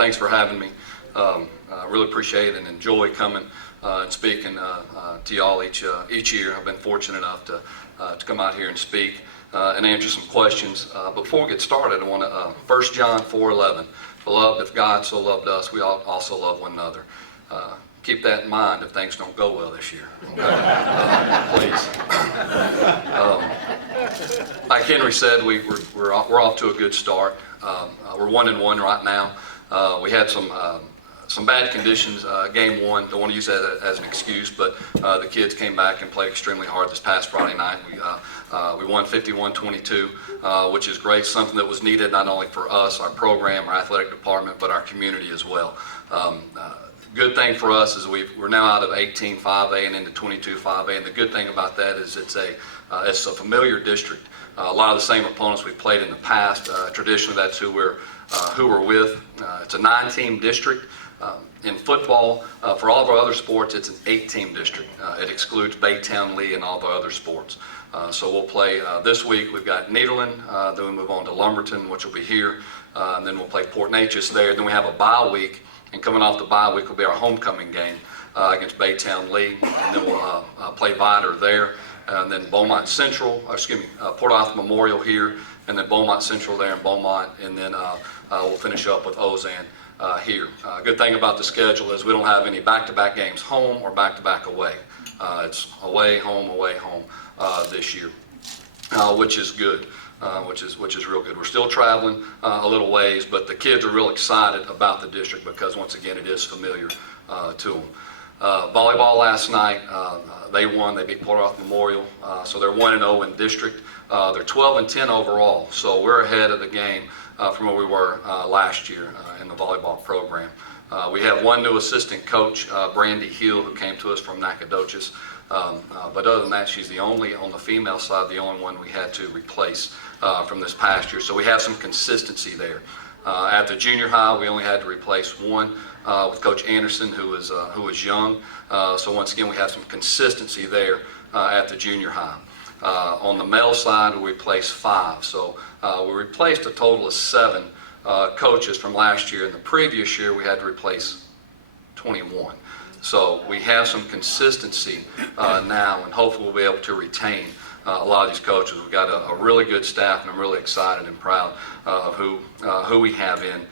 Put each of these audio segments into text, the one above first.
thanks for having me. I really appreciate it and enjoy coming and speaking to y'all each year. I've been fortunate enough to come out here and speak and answer some questions. Before we get started, I want to 1 John 4:11. Beloved, if God so loved us, we ought also love one another. Keep that in mind if things don't go well this year. Okay? Please. Like Henry said, we're off to a good start. We're 1-1 right now. We had some bad conditions. Game one, don't want to use that as an excuse, but the kids came back and played extremely hard this past Friday night. We won 51-22, which is great, something that was needed not only for us, our program, our athletic department, but our community as well. Good thing for us is we're now out of 18 5A and into 22 5A, and the good thing about that is it's a familiar district. A lot of the same opponents we've played in the past. Traditionally, that's who we're with. It's a 9-team district. In football, for all of our other sports, it's an 8-team district. It excludes Baytown, Lee, and all the other sports. So we'll play this week. We've got Nederland, then we move on to Lumberton, which will be here, and then we'll play Port Neches there. Then we have a bye week, and coming off the bye week will be our homecoming game against Baytown, Lee, and then we'll play Vidor there, and then Beaumont Central, Port Arthur Memorial here, and then Beaumont Central there in Beaumont, and then we'll finish up with Ozan here. Good thing about the schedule is we don't have any back-to-back games home or back-to-back away. It's away, home this year, which is good, which is real good. We're still traveling a little ways, but the kids are real excited about the district because, once again, it is familiar to them. Volleyball last night, they won. They beat Port Arthur Memorial, so they're 1-0 in district. They're 12-10 overall, so we're ahead of the game from where we were last year in the volleyball program. We have one new assistant coach, Brandy Hill, who came to us from Nacogdoches. But other than that, she's the only, on the female side, the only one we had to replace from this past year. So we have some consistency there. At the junior high, we only had to replace one with Coach Anderson, who is young. So once again, we have some consistency there at the junior high. On the male side, we replaced 5. So we replaced a total of 7 coaches from last year. In the previous year, we had to replace 21. So we have some consistency now, and hopefully we'll be able to retain a lot of these coaches. We've got a really good staff, and I'm really excited and proud of who we have in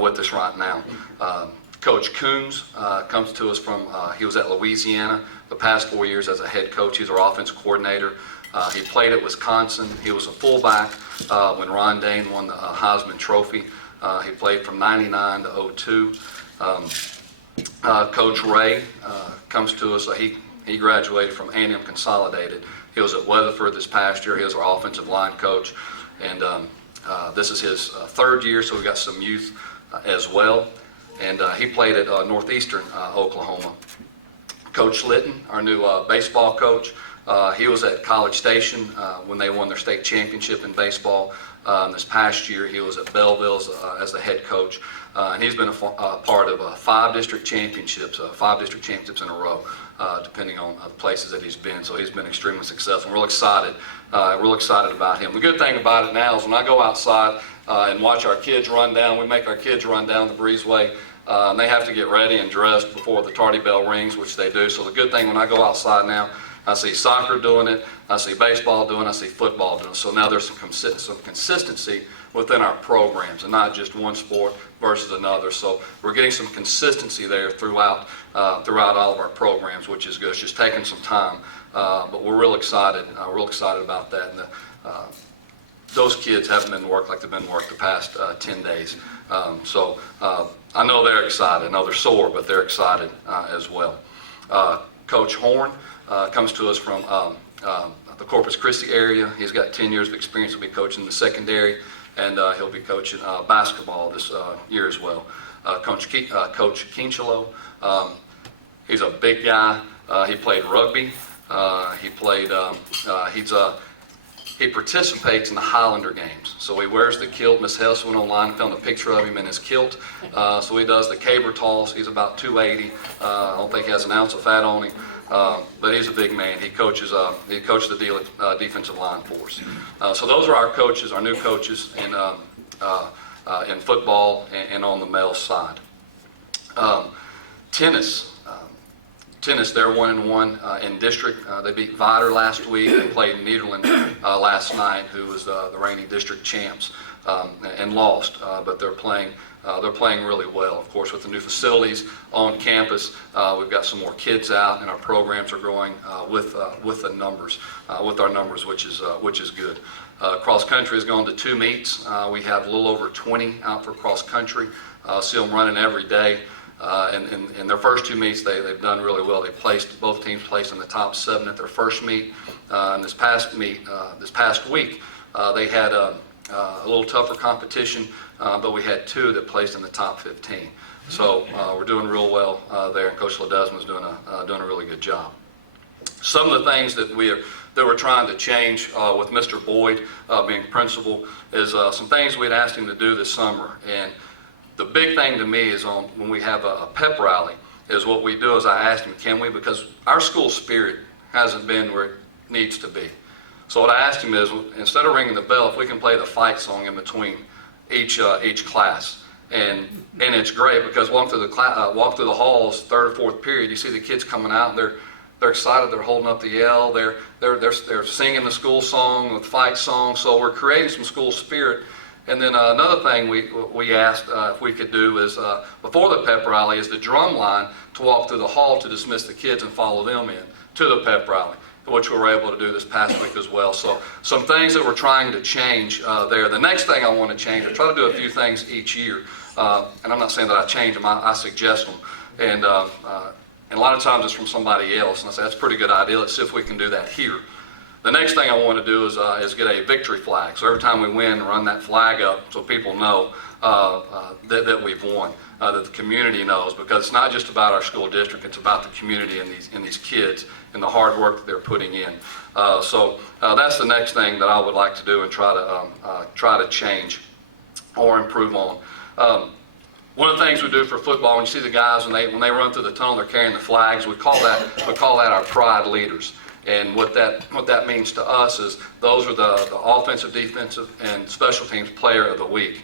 with us right now. Coach Coons comes to us from, he was at Louisiana the past 4 years as a head coach. He's our offense coordinator. He played at Wisconsin. He was a fullback when Ron Dane won the Heisman Trophy. He played from 99 to 02. Coach Ray comes to us. He graduated from A&M Consolidated. He was at Weatherford this past year. He was our offensive line coach. And this is his 3rd year, so we've got some youth as well. And he played at Northeastern Oklahoma. Coach Litton, our new baseball coach, he was at College Station when they won their state championship in baseball. This past year, he was at Belleville as the head coach. And he's been a part of 5 district championships in a row, depending on the places that he's been. So he's been extremely successful. We're real excited about him. The good thing about it now is when I go outside and watch our kids run down, we make our kids run down the breezeway. And they have to get ready and dressed before the tardy bell rings, which they do. So the good thing when I go outside now, I see soccer doing it, I see baseball doing it, I see football doing it. So now there's some consistency within our programs, and not just one sport versus another. So we're getting some consistency there throughout all of our programs, which is good. It's just taking some time, but we're real excited about that. And those kids haven't been worked like they've been worked the past 10 days. So I know they're excited. I know they're sore, but they're excited as well. Coach Horn comes to us from the Corpus Christi area. He's got 10 years of experience. He'll be coaching the secondary, and he'll be coaching basketball this year as well. Coach Kinchelo, he's a big guy. He played rugby. He participates in the Highlander games. So he wears the kilt. Miss Hess went online and found a picture of him in his kilt. So he does the caber toss. He's about 280. I don't think he has an ounce of fat on him. But he's a big man. He coaches the defensive line for us. So those are our coaches, our new coaches, and in football and on the male side. Tennis. Tennis, they're 1-1 in district. They beat Vider last week and played Nederland last night, who was the reigning district champs, and lost. But they're playing really well. Of course, with the new facilities on campus, we've got some more kids out, and our programs are growing with the numbers, with our numbers, which is good. Cross country has gone to 2 meets. We have a little over 20 out for cross country. See them running every day. In their first 2 meets, they've done really well. Both teams placed in the top 7 at their first meet. And this past week, they had a little tougher competition, but we had 2 that placed in the top 15. So we're doing real well there. Coach Ledesma's doing a really good job. Some of the things that we're trying to change with Mr. Boyd being principal is some things we'd asked him to do this summer. And the big thing to me is when we have a pep rally, is what we do is I asked him, can we, because our school spirit hasn't been where it needs to be. So what I asked him is, instead of ringing the bell, if we can play the fight song in between each class. And it's great because walk through the halls, 3rd or 4th period, you see the kids coming out and they're excited, they're holding up the L, they're singing the school song, the fight song. So we're creating some school spirit. And then another thing we asked if we could do is, before the pep rally, is the drum line to walk through the hall to dismiss the kids and follow them in to the pep rally, which we were able to do this past week as well. So some things that we're trying to change there. The next thing I want to change, I try to do a few things each year. And I'm not saying that I change them, I suggest them. And a lot of times it's from somebody else. And I say, that's a pretty good idea. Let's see if we can do that here. The next thing I want to do is get a victory flag. So every time we win, run that flag up so people know that we've won, that the community knows, because it's not just about our school district, it's about the community and these kids and the hard work that they're putting in. So that's the next thing that I would like to do and try to change or improve on. One of the things we do for football, when you see the guys when they run through the tunnel, they're carrying the flags. We call that our pride leaders. And what that means to us is those are the offensive, defensive, and special teams player of the week.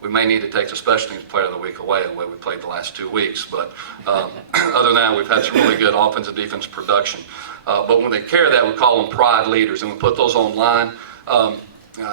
We may need to take the special teams player of the week away the way we played the last 2 weeks, but other than that, we've had some really good offensive, defense production. But when they carry that, we call them pride leaders, and we put those online.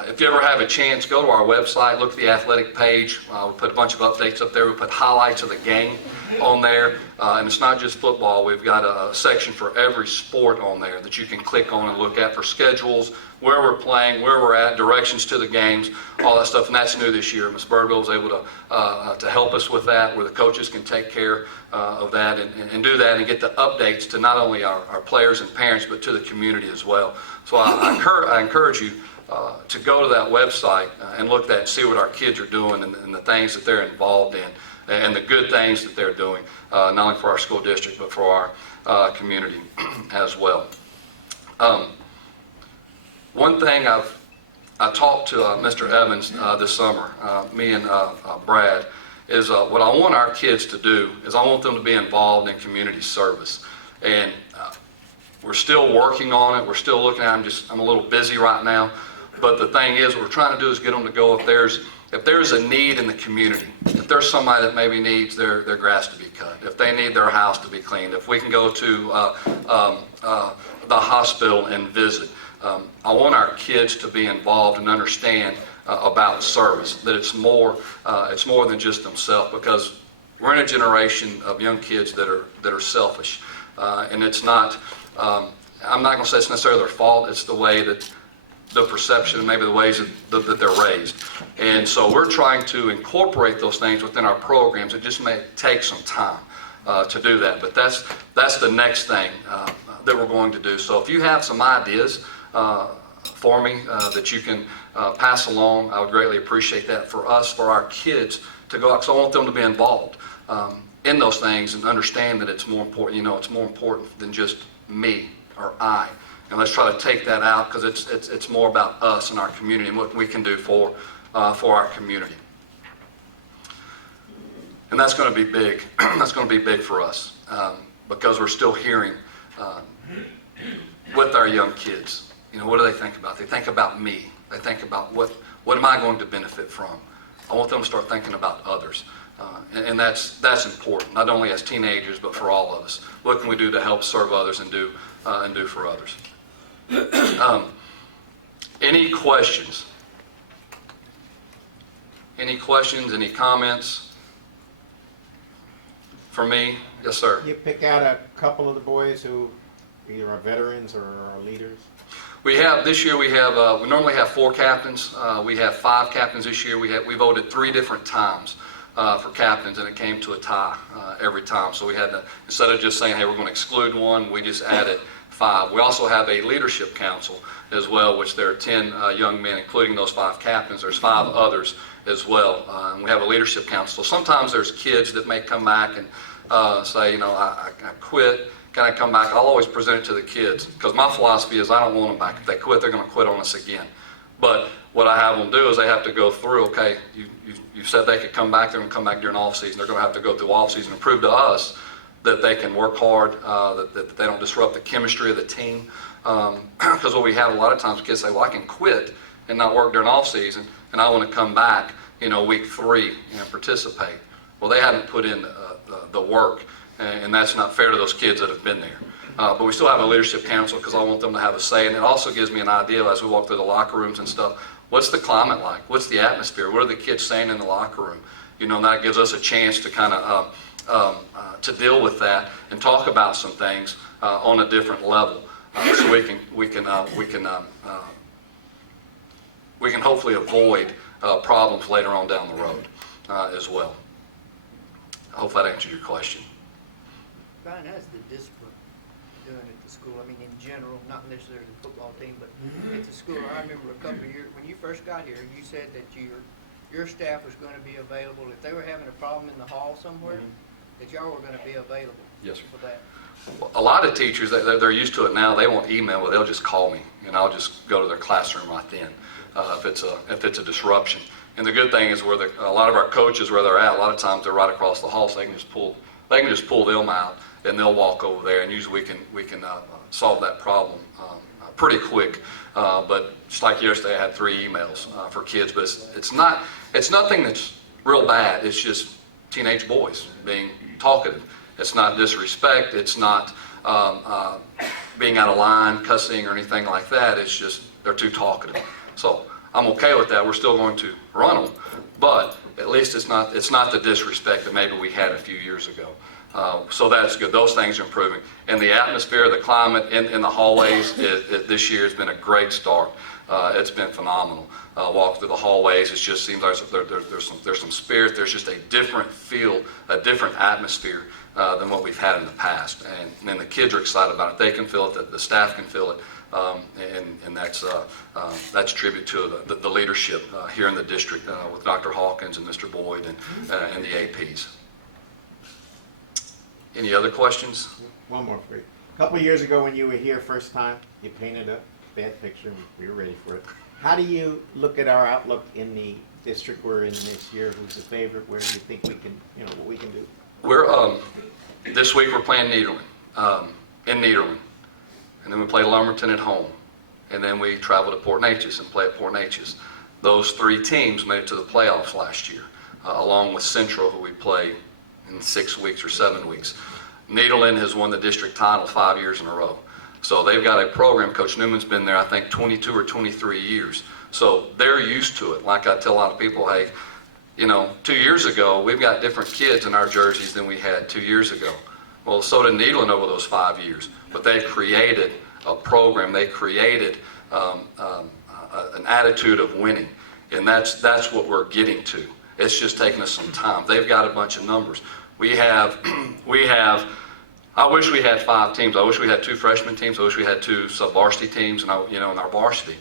If you ever have a chance, go to our website, look at the athletic page. We put a bunch of updates up there. We put highlights of the game on there. And it's not just football. We've got a section for every sport on there that you can click on and look at for schedules, where we're playing, where we're at, directions to the games, all that stuff. And that's new this year. Ms. Burgo was able to help us with that, where the coaches can take care of that and do that and get the updates to not only our players and parents, but to the community as well. So I encourage you to go to that website and look at that and see what our kids are doing and the things that they're involved in and the good things that they're doing, not only for our school district, but for our community as well. One thing I talked to Mr. Evans this summer, me and Brad, is what I want our kids to do is I want them to be involved in community service. And we're still working on it. We're still looking at it. I'm a little busy right now. But the thing is, what we're trying to do is get them to go if there's a need in the community, if there's somebody that maybe needs their grass to be cut, if they need their house to be cleaned, if we can go to the hospital and visit. I want our kids to be involved and understand about service, that it's more than just themselves, because we're in a generation of young kids that are selfish, and it's not. I'm not going to say it's necessarily their fault. It's the way that the perception and maybe the ways that they're raised. And so we're trying to incorporate those things within our programs. It just may take some time to do that. But that's the next thing that we're going to do. So if you have some ideas for me that you can pass along, I would greatly appreciate that for us, for our kids to go out, because I want them to be involved in those things and understand that it's more important. It's more important than just me or I. And let's try to take that out, because it's more about us and our community and what we can do for our community. And that's going to be big. That's going to be big for us because we're still hearing with our young kids. What do they think about? They think about me. They think about what am I going to benefit from? I want them to start thinking about others. And that's important, not only as teenagers, but for all of us. What can we do to help serve others and do for others? Any questions? Any questions, any comments for me? Yes, sir. You pick out a couple of the boys who either are veterans or are leaders? We have, this year we normally have 4 captains. We have 5 captains this year. We voted 3 different times for captains, and it came to a tie every time. So we had to, instead of just saying, hey, we're going to exclude one, we just added 5. We also have a leadership council as well, which there are 10 young men, including those 5 captains. There's 5 others as well. And we have a leadership council. Sometimes there's kids that may come back and say, you know, I quit. Can I come back? I'll always present it to the kids, because my philosophy is I don't want them back. If they quit, they're going to quit on us again. But what I have them do is they have to go through, okay, you said they could come back, they're going to come back during off season. They're going to have to go through off season and prove to us that they can work hard, that they don't disrupt the chemistry of the team. Because what we have a lot of times, kids say, well, I can quit and not work during off season, and I want to come back, you know, week 3 and participate. Well, they haven't put in the work. And that's not fair to those kids that have been there. But we still have a leadership council, because I want them to have a say. And it also gives me an idea as we walk through the locker rooms and stuff, what's the climate like? What's the atmosphere? What are the kids saying in the locker room? You know, and that gives us a chance to kind of to deal with that and talk about some things on a different level, so we can hopefully avoid problems later on down the road as well. I hope that answered your question. Brian, how's the discipline doing at the school? I mean, in general, not necessarily the football team, but at the school. I remember a couple of years, when you first got here, you said that your staff was going to be available. If they were having a problem in the hall somewhere, that y'all were going to be available. Yes, sir. For that. A lot of teachers, they're used to it now. They won't email, but they'll just call me, and I'll just go to their classroom right then if it's a disruption. And the good thing is, where a lot of our coaches, where they're at, a lot of times they're right across the hall, so they can just pull them out, and they'll walk over there, and usually we can solve that problem pretty quick. But just like yesterday, I had 3 emails for kids, but it's nothing that's real bad. It's just teenage boys being talkative. It's not disrespect. It's not being out of line, cussing, or anything like that. It's just they're too talkative. So I'm okay with that. We're still going to run them, but at least it's not the disrespect that maybe we had a few years ago. So that's good. Those things are improving. And the atmosphere, the climate in the hallways this year has been a great start. It's been phenomenal. Walk through the hallways, it just seems like there's some spirit. There's just a different feel, a different atmosphere than what we've had in the past. And the kids are excited about it. They can feel it. The staff can feel it. And that's tribute to the leadership here in the district with Dr. Hawkins and Mr. Boyd and the APs. Any other questions? One more for you. A couple of years ago when you were here first time, you painted a bad picture, and we were ready for it. How do you look at our outlook in the district we're in this year? Who's the favorite? Where do you think we can, what we can do? We're, this week we're playing Nederland, in Nederland. And then we play Lumberton at home. And then we travel to Port Neches and play at Port Neches. Those 3 teams made it to the playoffs last year, along with Central, who we play in 6 weeks or 7 weeks. Nederland has won the district title 5 years in a row. So they've got a program. Coach Newman's been there, I think, 22 or 23 years. So they're used to it. Like I tell a lot of people, hey, 2 years ago, we've got different kids in our jerseys than we had 2 years ago. Well, so did Nederland over those 5 years. But they've created a program. They created an attitude of winning. And that's what we're getting to. It's just taking us some time. They've got a bunch of numbers. I wish we had 5 teams. I wish we had 2 freshman teams. I wish we had 2 sub-varsity teams and in our varsity.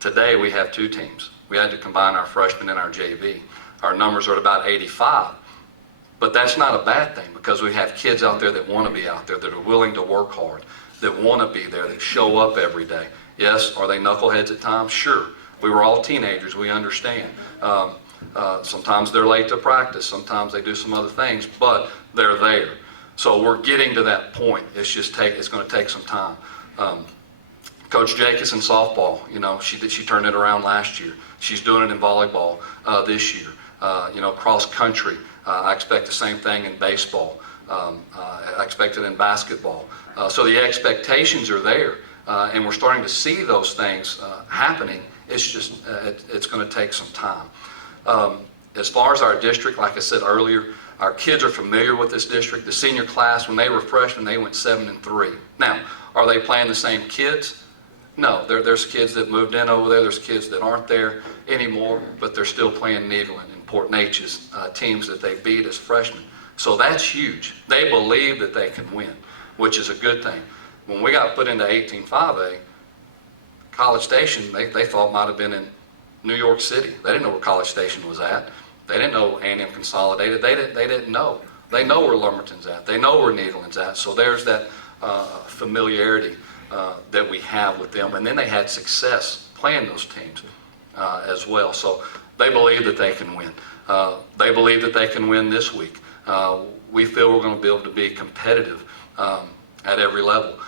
Today we have 2 teams. We had to combine our freshmen and our JV. Our numbers are at about 85. But that's not a bad thing, because we have kids out there that want to be out there, that are willing to work hard, that want to be there, that show up every day. Yes, are they knuckleheads at times? Sure. We were all teenagers. We understand. Sometimes they're late to practice. Sometimes they do some other things, but they're there. So we're getting to that point. It's going to take some time. Coach Jacobs in softball, she turned it around last year. She's doing it in volleyball this year. Cross country, I expect the same thing in baseball. I expect it in basketball. So the expectations are there, and we're starting to see those things happening. It's just, it's going to take some time. As far as our district, like I said earlier, our kids are familiar with this district. The senior class, when they were freshmen, they went 7-3. Now, are they playing the same kids? No, there's kids that moved in over there. There's kids that aren't there anymore, but they're still playing Nederland and Port Neches, teams that they beat as freshmen. So that's huge. They believe that they can win, which is a good thing. When we got put into 18-5A, College Station, they thought might have been in New York City. They didn't know where College Station was at. They didn't know A&M Consolidated. They didn't know. They know where Lumberton's at. They know where Nederland's at. So there's that familiarity that we have with them. And then they had success playing those teams as well. So they believe that they can win. They believe that they can win this week. We feel we're going to be able to be competitive at every level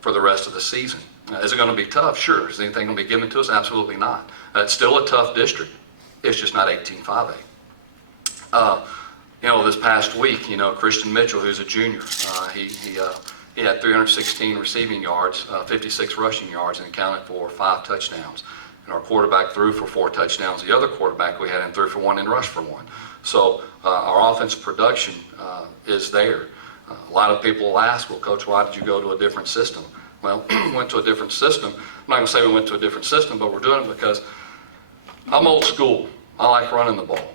for the rest of the season. Is it going to be tough? Sure. Is anything going to be given to us? Absolutely not. It's still a tough district. It's just not 18-5A. This past week, Christian Mitchell, who's a junior, he had 316 receiving yards, 56 rushing yards, and accounted for 5 touchdowns. And our quarterback threw for 4 touchdowns. The other quarterback we had in threw for 1 and rushed for 1. So our offensive production is there. A lot of people will ask, well, Coach, why did you go to a different system? Well, we went to a different system. I'm not going to say we went to a different system, but we're doing it because I'm old school. I like running the ball.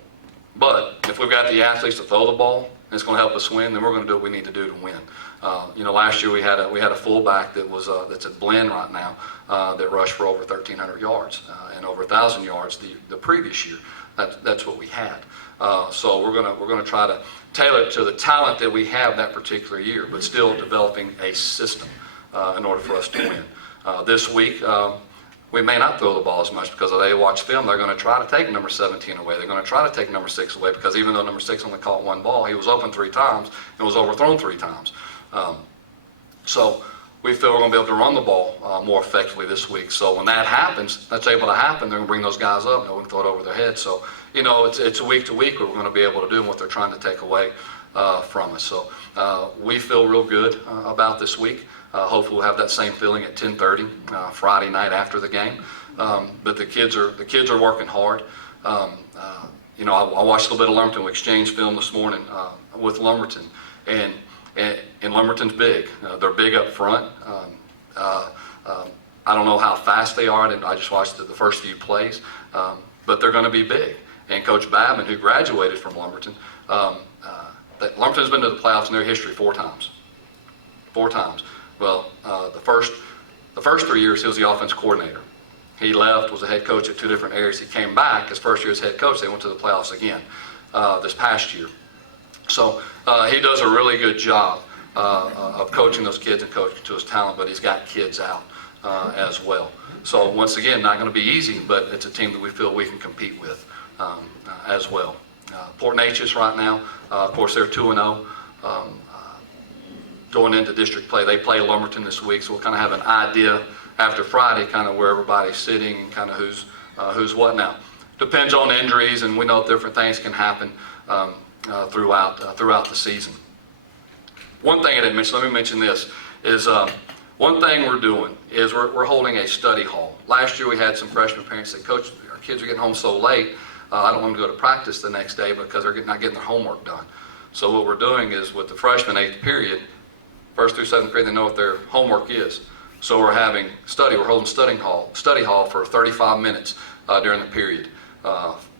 But if we've got the athletes to throw the ball, and it's going to help us win, then we're going to do what we need to do to win. Last year we had a fullback that's at Blinn right now that rushed for over 1,300 yards and over 1,000 yards the previous year. That's what we had. So we're going to try to tailor it to the talent that we have that particular year, but still developing a system in order for us to win. This week, we may not throw the ball as much because if they watch film, they're going to try to take number 17 away. They're going to try to take number 6 away because even though number 6 only caught 1 ball, he was open 3 times and was overthrown 3 times. So we feel we're going to be able to run the ball more effectively this week. So when that happens, that's able to happen, they're going to bring those guys up and we can throw it over their head. So, it's week to week where we're going to be able to do what they're trying to take away from us. So we feel real good about this week. Hopefully we'll have that same feeling at 10:30 Friday night after the game. But the kids are working hard. I watched a little bit of Lumberton. We exchanged film this morning with Lumberton, and Lumberton's big. They're big up front. I don't know how fast they are, and I just watched the first few plays, but they're going to be big. And Coach Babin, who graduated from Lumberton, Lumberton's been to the playoffs in their history 4 times. 4 times. Well, the first 3 years he was the offense coordinator. He left, was a head coach at 2 different areas. He came back his first year as head coach. They went to the playoffs again this past year. So he does a really good job of coaching those kids and coaching to his talent, but he's got kids out as well. So once again, not going to be easy, but it's a team that we feel we can compete with as well. Port Neches right now, of course, they're 2-0. Going into district play, they play Lumberton this week, so we'll kind of have an idea after Friday, kind of where everybody's sitting and kind of who's what now. Depends on injuries, and we know different things can happen throughout the season. One thing I didn't mention, let me mention this, is one thing we're doing is we're holding a study hall. Last year we had some freshman parents say, Coach, our kids are getting home so late, I don't want them to go to practice the next day because they're not getting their homework done. So what we're doing is with the freshmen 8th period, 1st through 7th period, they know what their homework is. So we're holding study hall for 35 minutes during the period,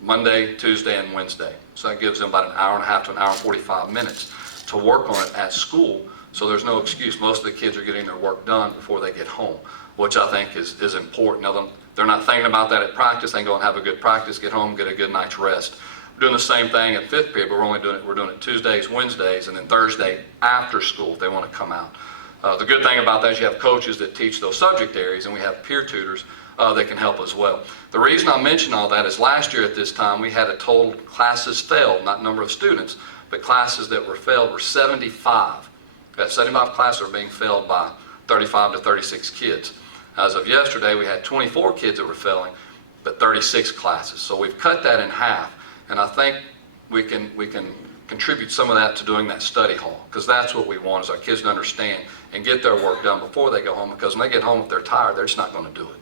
Monday, Tuesday, and Wednesday. So that gives them about an hour and a half to an hour and 45 minutes to work on it at school. So there's no excuse. Most of the kids are getting their work done before they get home, which I think is important. Now, they're not thinking about that at practice. They can go and have a good practice, get home, get a good night's rest. We're doing the same thing at 5th period, but we're doing it Tuesdays, Wednesdays, and then Thursday after school if they want to come out. The good thing about that is you have coaches that teach those subject areas, and we have peer tutors that can help as well. The reason I mention all that is last year at this time we had a total classes failed, not number of students, but classes that were failed were 75. We had 75 classes that were being failed by 35 to 36 kids. As of yesterday, we had 24 kids that were failing, but 36 classes. So we've cut that in half, and I think we can contribute some of that to doing that study hall, because that's what we want, is our kids to understand and get their work done before they go home, because when they get home, if they're tired, they're just not going to do it.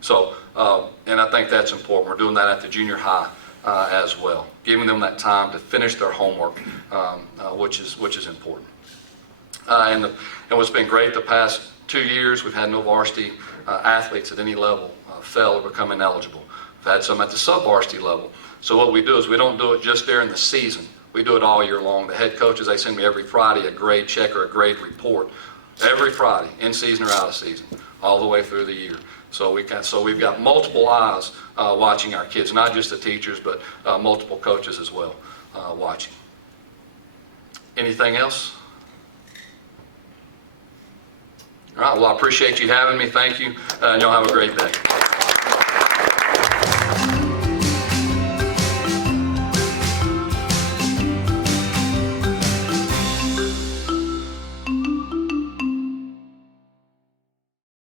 So, and I think that's important. We're doing that at the junior high as well, giving them that time to finish their homework, which is important. And what's been great the past 2 years, we've had no varsity athletes at any level fail or become ineligible. We've had some at the sub-varsity level. So what we do is we don't do it just during the season. We do it all year long. The head coaches, they send me every Friday a grade check or a grade report. Every Friday, in season or out of season, all the way through the year. So we've got multiple eyes watching our kids, not just the teachers, but multiple coaches as well watching. Anything else? All right, well, I appreciate you having me. Thank you, and y'all have a great day.